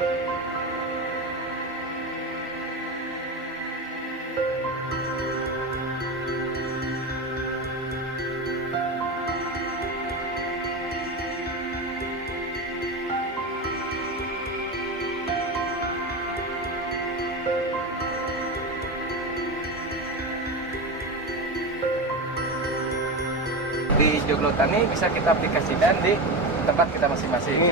Di Joglo Tani bisa kita aplikasikan di tempat kita masing-masing.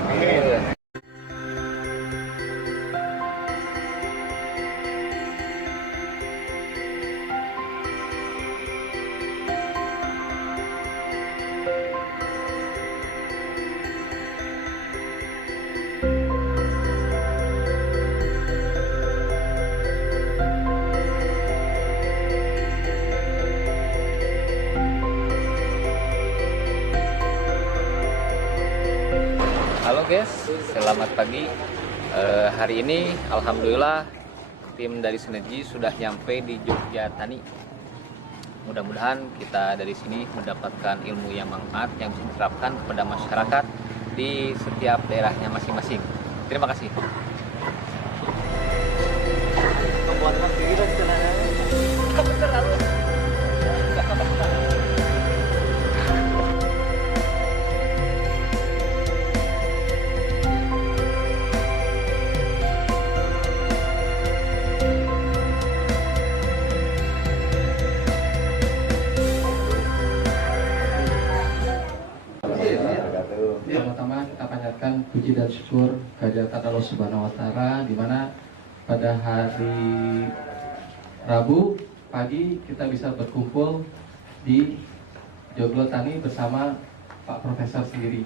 Halo guys, selamat pagi. Hari ini alhamdulillah tim dari Sinergi sudah nyampe di Jogja Tani. Mudah-mudahan kita dari sini mendapatkan ilmu yang manfaat yang bisa diterapkan kepada masyarakat di setiap daerahnya masing-masing. Terima kasih. Pertama kita panjatkan puji dan syukur kehadirat Allah Subhanahu wa Ta'ala, di mana pada hari Rabu pagi kita bisa berkumpul di Joglo Tani bersama Pak Profesor sendiri.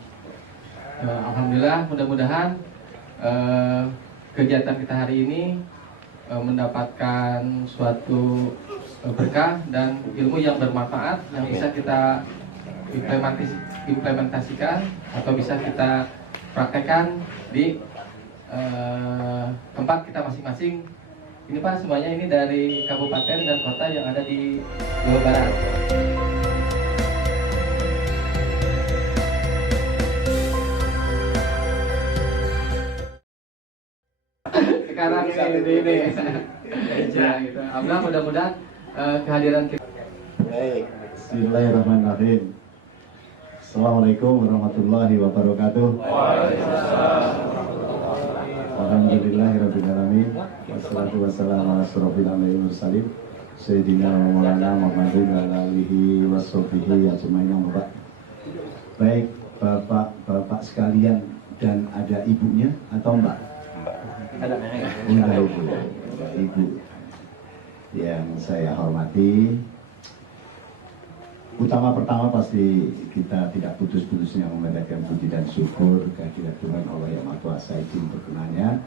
Alhamdulillah, mudah-mudahan kegiatan kita hari ini mendapatkan suatu berkah dan ilmu yang bermanfaat yang bisa kita implementasikan atau bisa kita praktekkan di tempat kita masing-masing. Ini Pak, semuanya ini dari kabupaten dan kota yang ada di Jawa Barat. Sekarang ini. Ya, gitu. Alhamdulillah, mudah-mudahan kehadiran kita. Baik, bismillahirrahmanirrahim. Assalamualaikum warahmatullahi wabarakatuh. Alhamdulillahirrahmanirrahim. Wassalatu wassalamu ala asyrofil anbiya'i wal mursalin Sayyidina wa maulana Muhammadin wa ala alihi wa sahbihi ajmain. Baik, bapak-bapak sekalian, dan ada ibunya atau mbak? Ada ibu yang saya hormati. Pertama pasti kita tidak putus-putusnya memanjatkan puji dan syukur kehadirat Tuhan Allah yang Maha Kuasa. Izin berkenannya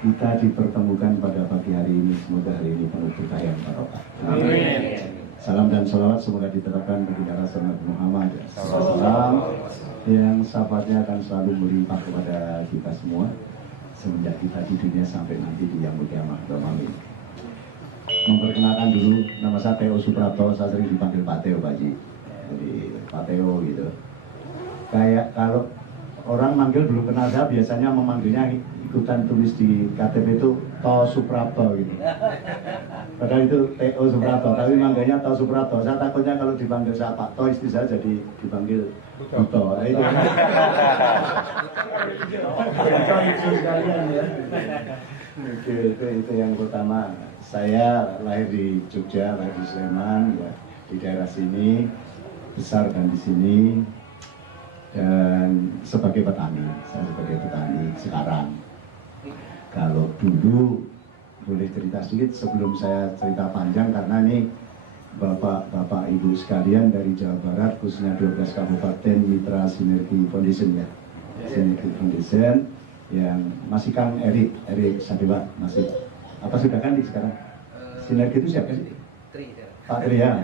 kita dipertemukan pada pagi hari ini, semoga hari ini penuh berkah yang barokah. Amin. Salam dan sholawat semoga diterapkan bagi Rasulullah Muhammad SAW, yang syafaatnya akan selalu melimpah kepada kita semua semenjak kita di dunia sampai nanti di yaumul kiamah. Amin. Memperkenalkan dulu, nama saya Teo Suprapto, saya sering dipanggil Pak Teo, Pak Ji. Jadi Pak Teo gitu. Kayak kalau orang manggil belum kenal saya, biasanya memanggilnya ikutan tulis di KTP itu To Suprapto gitu. Padahal itu Teo Suprapto, tapi manggilnya To Suprapto. Saya takutnya kalau dipanggil saya Pak To, istri saya jadi dipanggil Buto. Nah, itu. Oke, itu yang pertama. Saya lahir di Jogja, lahir di Sleman, ya, di daerah sini, besar dan di sini, dan sebagai petani. Saya sebagai petani sekarang. Kalau dulu boleh cerita sedikit sebelum saya cerita panjang, karena ini Bapak Ibu sekalian dari Jawa Barat, khususnya 12 Kabupaten Mitra Sinergi Foundation ya, Sinergi Foundation, yang masih Kang Erik Sadewa masih. Apa sudah ganti sekarang? Sinergi itu siapa sih? Pak Tri ya?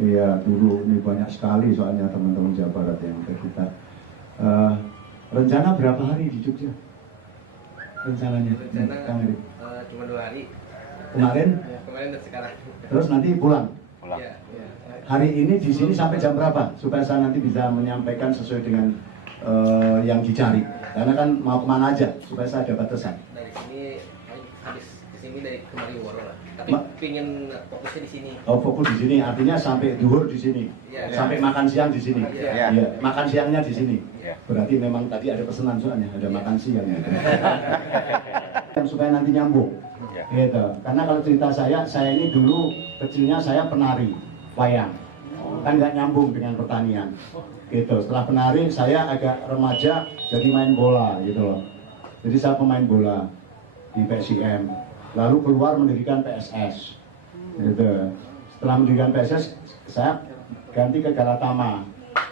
Iya, dulu ini banyak sekali soalnya teman-teman Jawa Barat yang ke kita. Rencana berapa hari di Jogja? Rencananya? Kang Erik? Cuma 2 hari. Kemarin? Ya, kemarin dan sekarang. Terus nanti pulang? Ya. Hari ini di sini sampai jam berapa? Supaya saya nanti bisa menyampaikan sesuai dengan yang dicari. Karena kan mau kemana aja supaya saya ada batasan. Dari sini habis ke sini dari kemari Woro lah. Tapi pingin fokusnya di sini. Oh, fokus di sini artinya sampai duhur di sini. Ya. Sampai makan siang di sini. Ya. Iya, makan siangnya di sini. Ya. Berarti memang tadi ada pesanan soalnya ada makan siang. Yang supaya nanti nyambung. Ya. Gitu. Karena kalau cerita saya ini dulu kecilnya saya penari wayang. Kan nggak nyambung dengan pertanian. Gitu. Setelah penari saya agak remaja jadi main bola gitu loh. Jadi saya pemain bola di PSIM. Lalu keluar mendirikan PSS. Gitu. Setelah mendirikan PSS saya ganti ke Galatama,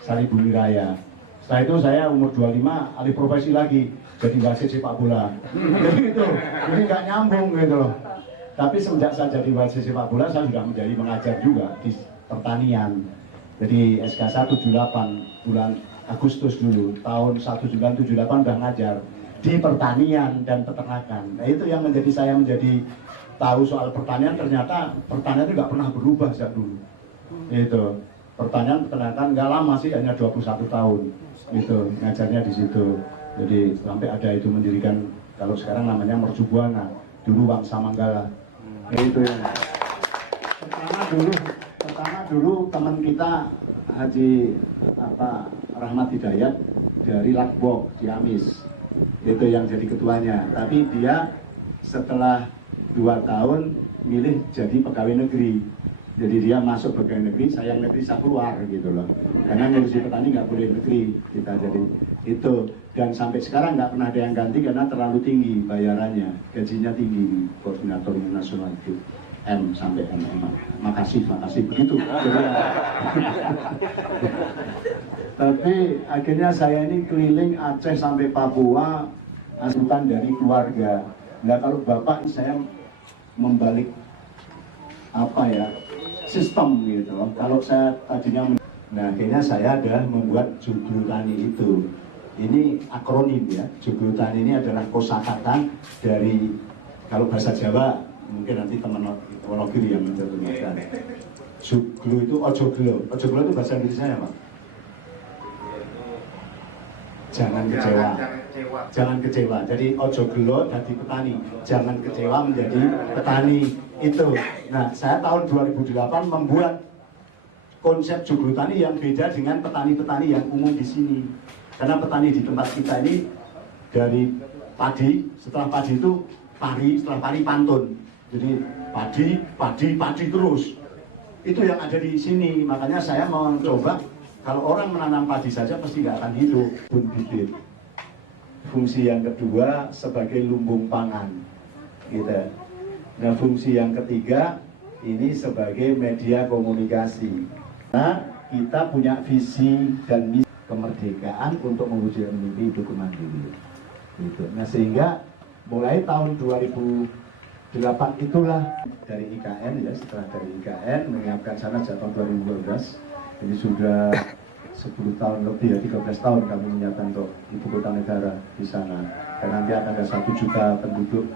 Sari Bumi Raya. Setelah itu saya umur 25 alih profesi lagi jadi wasit sepak bola. Jadi gitu. Jadi nggak nyambung gitu loh. Tapi semenjak saya jadi wasit sepak bola saya juga menjadi mengajar juga di pertanian. Jadi SK 178 bulan Agustus dulu tahun 1978 udah ngajar di pertanian dan peternakan. Nah itu yang menjadi saya menjadi tahu soal pertanian. Ternyata pertanian itu nggak pernah berubah sejak dulu. Itu pertanian peternakan nggak lama sih, hanya 21 tahun. Itu ngajarnya di situ. Jadi sampai ada itu mendirikan kalau sekarang namanya Mercubuana, dulu Wangsa Manggala. Itu yang pertama dulu teman kita Haji Rahmat Hidayat dari Lakbok Ciamis, itu yang jadi ketuanya. Tapi dia setelah 2 tahun milih jadi pegawai negeri. Jadi dia masuk pegawai negeri, saya yang negeri saya keluar gitu loh. Karena ngurusi petani nggak boleh negeri kita jadi itu. Dan sampai sekarang nggak pernah ada yang ganti karena terlalu tinggi bayarannya, gajinya tinggi di koordinator nasional itu. M sampai MM. Makasih begitu. Tapi akhirnya saya ini keliling Aceh sampai Papua, asupan dari keluarga. Nah kalau bapak saya membalik sistem gitu loh. Kalau saya tadinya, nah akhirnya saya ada membuat Joglo Tani itu. Ini akronim ya. Joglo Tani ini adalah kosakata dari, kalau bahasa Jawa mungkin nanti teman Wonogiri yang menjelaskan. Joglo itu ojoglo. Ojoglo itu bahasa Inggrisnya apa? Jangan kecewa. Jangan kecewa. Jadi ojoglo jadi petani. Jangan kecewa menjadi petani itu. Nah, saya tahun 2008 membuat konsep Joglo Tani yang beda dengan petani-petani yang umum di sini. Karena petani di tempat kita ini dari padi, setelah padi itu pari, setelah pari pantun. Jadi padi terus. Itu yang ada di sini. Makanya saya mau mencoba, kalau orang menanam padi saja pasti nggak akan hidup. Pun bibit. Fungsi yang kedua sebagai lumbung pangan. Gitu. Nah, fungsi yang ketiga ini sebagai media komunikasi. Nah, kita punya visi dan misi kemerdekaan untuk mewujudkan mimpi hidup mandiri. Gitu. Nah, sehingga mulai tahun 2008 itulah dari IKN ya, setelah dari IKN menyiapkan sana sejak tahun 2012. Jadi sudah 10 tahun lebih ya, 13 tahun kami menyiapkan untuk ibu kota negara di sana. Dan nanti akan ada 1 juta penduduk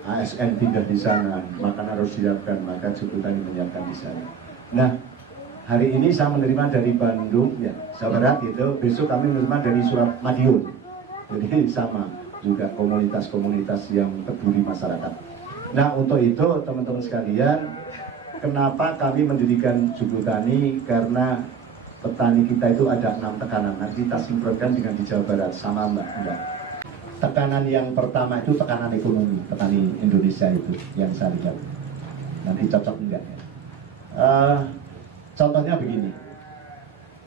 ASN pindah di sana, maka harus disiapkan, maka Joglo Tani menyiapkan di sana. Nah, hari ini saya menerima dari Bandung ya, Jawa Barat gitu. Besok kami menerima dari Madiun. Jadi sama juga komunitas-komunitas yang peduli masyarakat. Nah, untuk itu teman-teman sekalian, kenapa kami mendirikan Joglo Tani? Karena petani kita itu ada 6 tekanan. Nanti kita sinkronkan dengan di Jawa Barat, sama Mbak. Tekanan yang pertama itu tekanan ekonomi, petani Indonesia itu yang saya lihat. Nanti cocok enggak ya? Contohnya begini,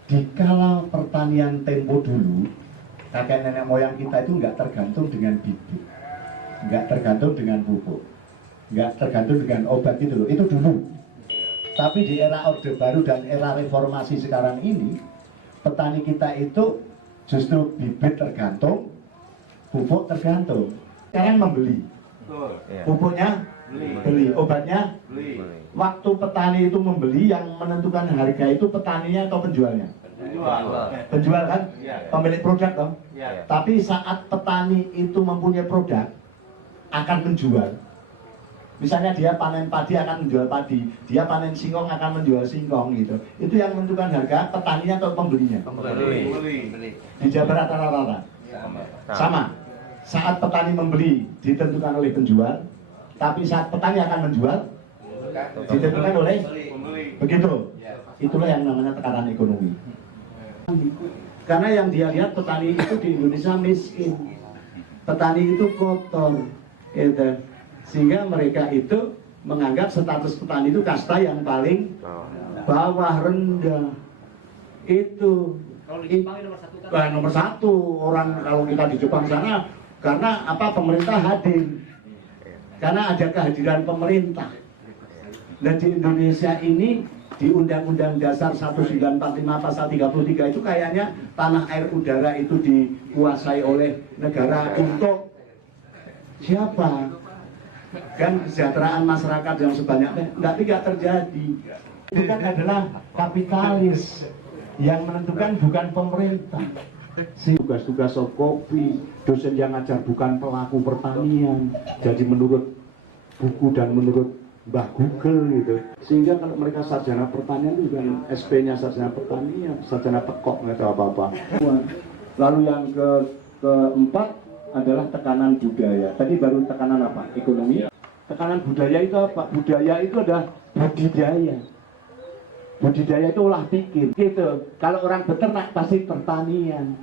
dikala pertanian tempo dulu, kakek nenek moyang kita itu nggak tergantung dengan bibit, nggak tergantung dengan pupuk, nggak tergantung dengan obat gitu loh, itu dulu. Tapi di era Orde Baru dan era reformasi sekarang ini, petani kita itu justru bibit tergantung, pupuk tergantung. Sekarang membeli, pupuknya beli, obatnya beli. Waktu petani itu membeli, yang menentukan harga itu petaninya atau penjualnya? Penjual kan? Pemilik produk toh? Tapi saat petani itu mempunyai produk, akan menjual. Misalnya dia panen padi akan menjual padi, dia panen singkong akan menjual singkong gitu. Itu yang menentukan harga petaninya atau pembelinya? Pembeli. Di Jawa Barat rata-rata sama. Saat petani membeli ditentukan oleh penjual, tapi saat petani akan menjual ditentukan oleh begitu. Itulah yang namanya tekanan ekonomi. Karena yang dia lihat petani itu di Indonesia miskin, petani itu kotor, gitu. Sehingga mereka itu menganggap status petani itu kasta yang paling bawah, rendah. Itu nomor satu orang kalau kita di Jepang sana, karena apa, pemerintah hadir, karena ada kehadiran pemerintah. Dan di Indonesia ini di Undang-Undang Dasar 1945 pasal 33 itu kayaknya tanah air udara itu dikuasai oleh negara untuk siapa? Kan kesejahteraan masyarakat yang sebanyaknya tidak terjadi. Itu kan adalah kapitalis yang menentukan, bukan pemerintah. Tugas-tugas kopi, dosen yang ngajar bukan pelaku pertanian. Jadi menurut buku dan menurut Mbah Google gitu. Sehingga kalau mereka sarjana pertanian itu kan SP-nya sarjana pertanian, sarjana tekok, nggak tahu apa-apa. Lalu yang keempat adalah tekanan budaya. Tadi baru tekanan apa? Ekonomi. Tekanan budaya itu apa? Budaya itu adalah budidaya. Budidaya itu olah pikir. Gitu. Kalau orang beternak pasti pertanian.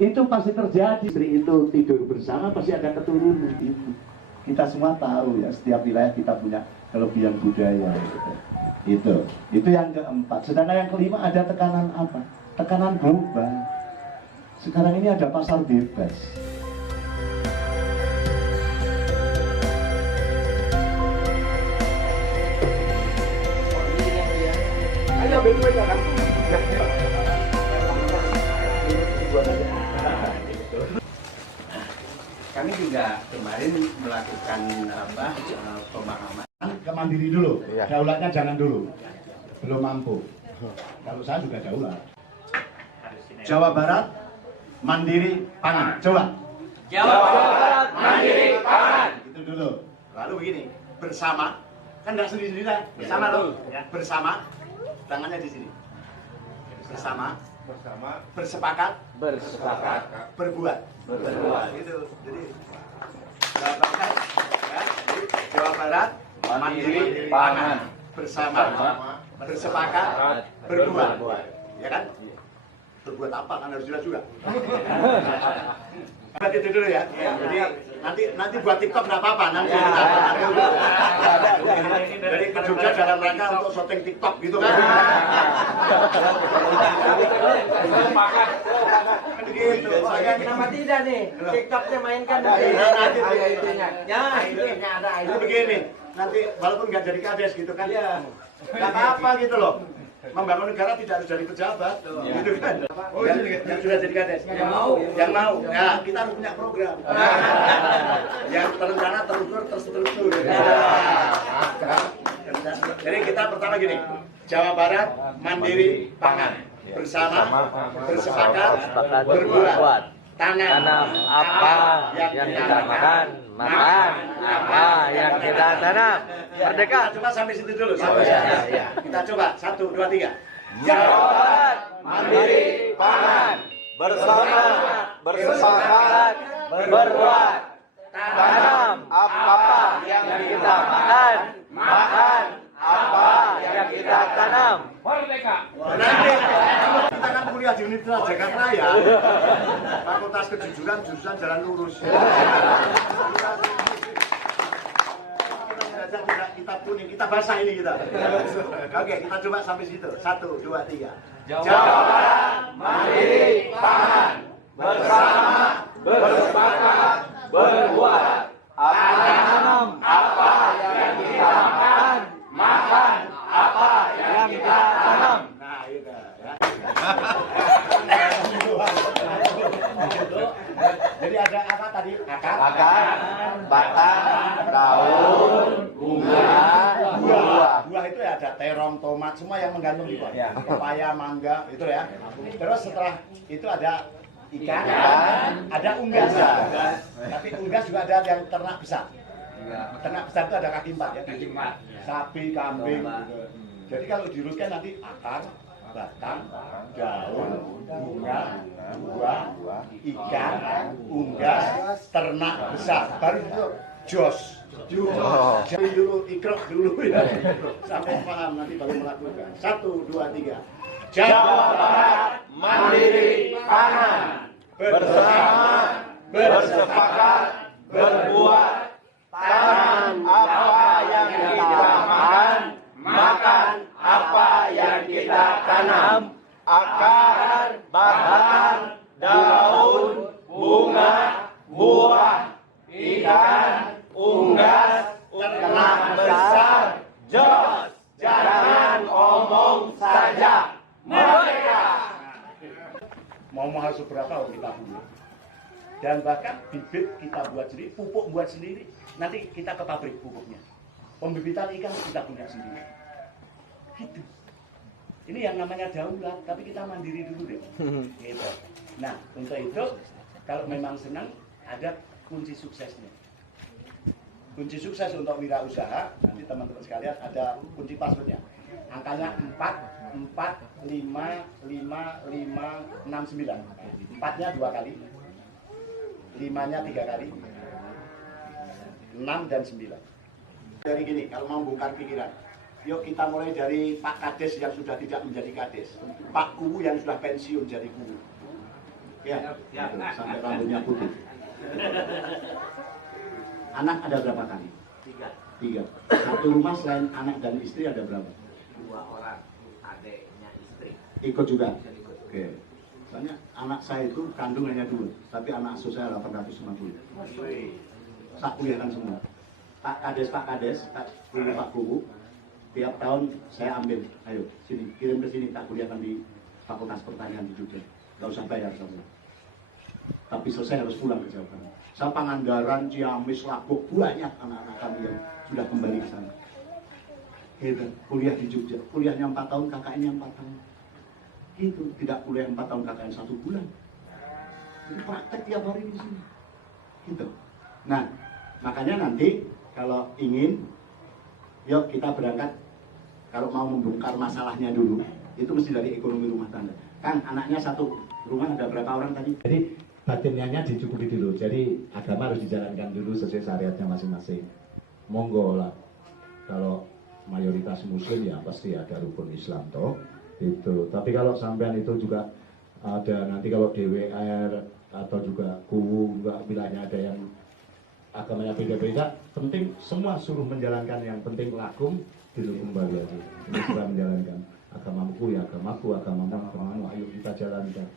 Itu pasti terjadi. Istri itu tidur bersama pasti ada keturunan. Itu. Kita semua tahu ya, setiap wilayah kita punya kelebihan budaya. Gitu. Itu yang keempat. Sedangkan yang kelima ada tekanan apa? Tekanan global. Sekarang ini ada pasar bebas. Kami juga kemarin melakukan pemahaman. Ke mandiri dulu, daulatnya jangan dulu. Belum mampu. Kalau saya juga daulat. Jawa Barat mandiri pangan. Coba. Jawa Barat mandiri pangan. Itu dulu. Lalu begini, bersama. Kan nggak sendiri-sendiri lah. Bersama loh. Bersama. Tangannya di sini. Bersama. Bersepakat. Berbuat. Itu. Jadi Jawa Barat mandiri pangan. Bersama. Bersepakat. Berbuat. Ya kan? Berbuat apa kan harus jelas juga. Itu dulu ya. Jadi nanti buat TikTok nggak apa-apa, nanti kita dari ke Jogja dalam rangka untuk syuting TikTok gitu kan. Begitu. Soalnya kenapa tidak nih? TikToknya mainkan nanti. Ada itunya. Ya, itunya ada. Itu begini. Nanti walaupun nggak jadi kades gitu kan. Nggak apa-apa gitu loh. Membangun negara tidak harus jadi pejabat, gitu kan? Yang sudah jadi kades, yang mau, ya kita harus punya program, yang terencana, terukur, terstruktur. Jadi kita pertama gini, Jawa Barat mandiri pangan, bersama, bersepakat, berbuat, tanam apa yang kita makan apa yang kita tanam. Merdeka. Kita coba sampai situ dulu. Kita coba 1, 2, 3. Jawa Barat mandiri pangan, bersama, bersepakat, berbuat, tanam apa yang kita makan apa yang kita tanam. Merdeka. Nanti kita kan kuliah di Universitas Jakarta ya. Fakultas Kejujuran jurusan Jalan Lurus. Kita kuning, kita basah ini kita. Oke, kita coba sampai situ. 1, 2, 3. Jawa Barat mandiri pangan, bersama, bersepakat, berbuat, tanam apa yang kita makan apa yang kita tanam. Nah, itu ya. Jadi ada apa tadi? Akar, batang, daun, bunga, buah. Buah itu ya ada terong, tomat, semua yang menggantung di bawah. Pepaya, mangga, itu ya. Terus setelah itu ada ikan, ada unggas. Tapi unggas juga ada yang ternak besar. Ternak besar itu ada kaki 4 ya. Sapi, kambing. Gitu. Jadi kalau diuruskan nanti akar, batang, daun, bunga, buah, ikan, unggas, ternak besar. Baru itu jos. Jadi dulu ikrok dulu ya. Sampai paham nanti baru melakukan. 1, 2, 3. Jawa Barat mandiri pangan, bersama, bersepakat, berbuat, tanam apa yang kita makan, makan apa yang kita tanam, akar, batang, daun, bunga, buah, ikan, unggas, ternak besar, jos, jangan omong saja, merdeka. Mau mahal seberapa kita punya. Dan bahkan bibit kita buat sendiri, pupuk buat sendiri. Nanti kita ke pabrik pupuknya. Pembibitan ikan kita punya sendiri. Gitu. Ini yang namanya daulat, tapi kita mandiri dulu deh. Gitu. Nah, untuk itu kalau memang senang ada kunci suksesnya. Kunci sukses untuk wirausaha, nanti teman-teman sekalian ada kunci passwordnya. Angkanya 4, 4, 5, 5, 5, 6, 9. 4-nya 2 kali. 5-nya 3 kali. 6 dan 9. Dari gini, kalau mau bongkar pikiran, yuk kita mulai dari Pak Kades yang sudah tidak menjadi Kades, Pak Kuwu yang sudah pensiun jadi Kuwu. Ya, sampai rambutnya putih. Anak ada berapa kali? 3. Satu rumah selain anak dan istri ada berapa? 2 orang, adeknya istri. Ikut juga? Oke. Soalnya anak saya itu kandung hanya 2, tapi anak asuh saya 850. Tak kuliahkan semua. Pak Kades, Pak Kuwu, tiap tahun saya ambil, ayo sini, kirim ke sini, tak kuliahkan di Fakultas Pertanian di Jogja. Gak usah bayar sama. Tapi selesai harus pulang ke Jawa Barat. Saya Pangandaran, Ciamis, Labuh, banyak anak-anak kami yang sudah kembali ke sana. Gitu, kuliah di Jogja. Kuliahnya 4 tahun, KKN-nya 4 tahun. Gitu, tidak kuliah 4 tahun, KKN 1 bulan. Jadi praktek tiap hari di sini. Gitu. Nah, makanya nanti kalau ingin, yuk kita berangkat. Kalau mau membongkar masalahnya dulu, itu mesti dari ekonomi rumah tangga. Kan anaknya satu rumah ada berapa orang tadi? Jadi batinnya dicukupi dulu. Jadi agama harus dijalankan dulu sesuai syariatnya masing-masing. Monggo lah. Kalau mayoritas muslim ya pasti ada rukun Islam toh. Itu. Tapi kalau sampean itu juga ada nanti kalau DWR atau juga Kuwu juga wilayahnya ada yang agamanya beda-beda, penting semua suruh menjalankan yang penting lakum didukung kembali aja. Ini sudah menjalankan agamaku ya agamaku, agamamu, ayo kita jalankan.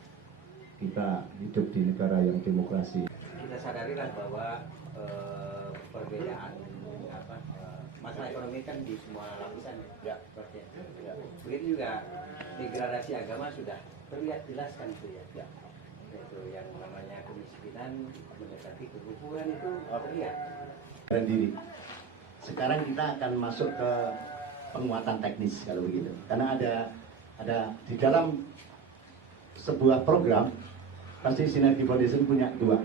Kita hidup di negara yang demokrasi. Kita sadari kan bahwa perbedaan masalah ekonomi kan di semua lapisan ya. Begitu juga degradasi agama sudah terlihat jelas kan itu ya. Itu yang namanya kemiskinan mendekati kekufuran itu terlihat. Dan diri. Sekarang kita akan masuk ke penguatan teknis kalau begitu. Karena ada di dalam sebuah program pasti Sinergi Foundation punya 2,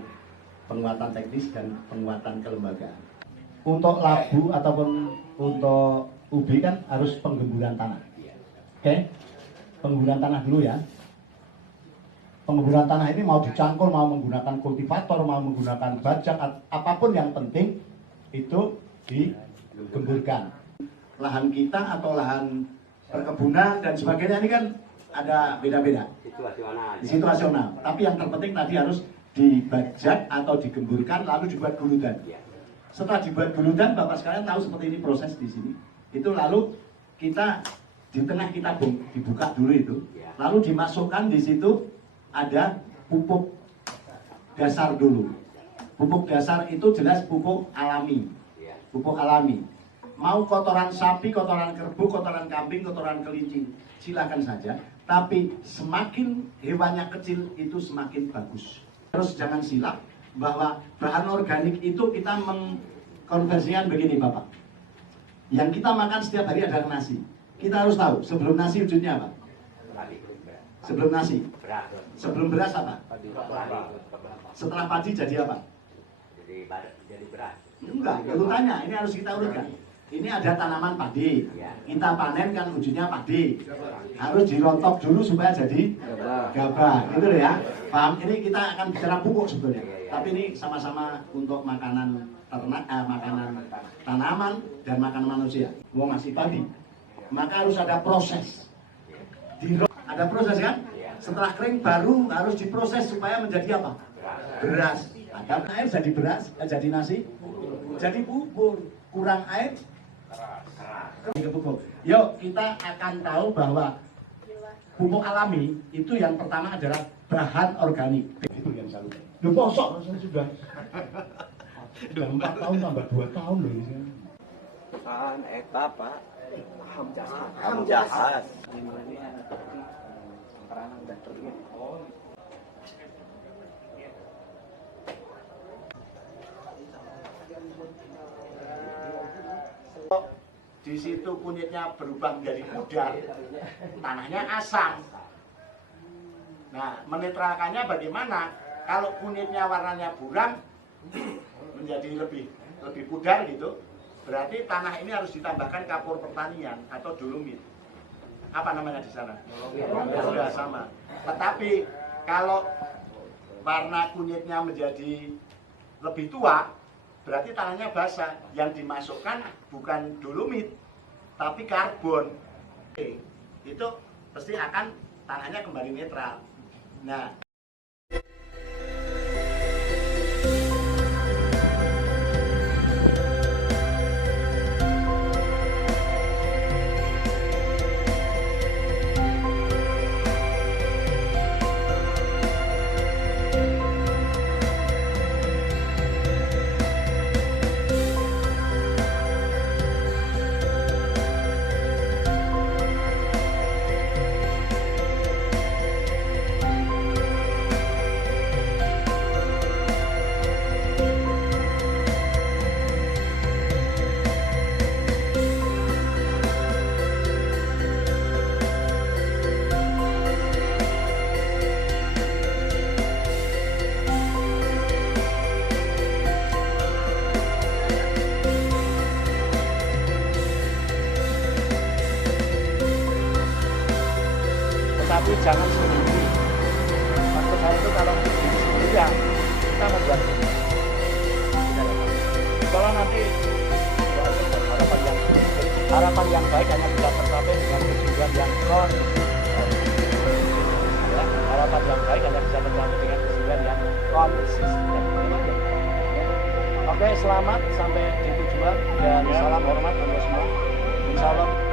penguatan teknis dan penguatan kelembagaan. Untuk labu ataupun untuk ubi kan harus penggemburan tanah. Oke? Penggemburan tanah dulu ya. Penggemburan tanah ini mau dicangkul, mau menggunakan kultivator, mau menggunakan bajak, apapun yang penting itu digemburkan. Lahan kita atau lahan perkebunan dan sebagainya ini kan ada beda-beda. Situasional. Tapi yang terpenting tadi harus dibajak atau digemburkan lalu dibuat guludan. Setelah dibuat guludan, Bapak sekalian tahu seperti ini proses di sini. Itu lalu kita di tengah kita dibuka dulu itu, lalu dimasukkan di situ ada pupuk dasar dulu. Pupuk dasar itu jelas pupuk alami. Pupuk alami. Mau kotoran sapi, kotoran kerbau, kotoran kambing, kotoran kelinci, silakan saja. Tapi semakin hewannya kecil itu semakin bagus. Terus jangan silap bahwa bahan organik itu kita mengkonversikan begini Bapak. Yang kita makan setiap hari adalah nasi. Kita harus tahu sebelum nasi wujudnya apa? Sebelum nasi. Sebelum beras apa? Setelah padi jadi apa? jadi beras. Enggak, urutannya ini harus kita urutkan. Ini ada tanaman padi, kita panen kan ujungnya padi, harus dirontok dulu supaya jadi gabah, gitu loh ya. Paham? Ini kita akan bicara pupuk sebetulnya, tapi ini sama-sama untuk makanan ternak, makanan tanaman dan makanan manusia. Mau ngasih padi, maka harus ada proses. Ada proses kan? Setelah kering baru harus diproses supaya menjadi apa? Beras. Agar air jadi beras, jadi nasi, jadi bubur. Kurang air, pupuk. Yuk kita akan tahu bahwa pupuk alami itu yang pertama adalah bahan organik. Itu yang selalu. Lu posok sudah. Sudah 4 tahun tambah 2 tahun loh ini. Bahan eta Pak. Hamjahas. Hamjahas. Di situ kunyitnya berubah menjadi pudar, tanahnya asam. Nah, menetralkannya bagaimana? Kalau kunyitnya warnanya buram menjadi lebih pudar gitu, berarti tanah ini harus ditambahkan kapur pertanian atau dolomit. Apa namanya di sana? Sudah sama. Tetapi kalau warna kunyitnya menjadi lebih tua, berarti tanahnya basah. Yang dimasukkan bukan dolomit, tapi karbon. Itu pasti akan tanahnya kembali netral. Nah, tapi jangan sendiri. Maksud saya itu kalau sendiri ya kita membuat ini. Kalau nanti harapan yang baik hanya bisa tercapai dengan kesungguhan yang konsisten. Ya, harapan yang baik hanya bisa tercapai dengan kesungguhan yang konsisten. Oke, selamat sampai di tujuan dan salam hormat untuk semua. Insya Allah.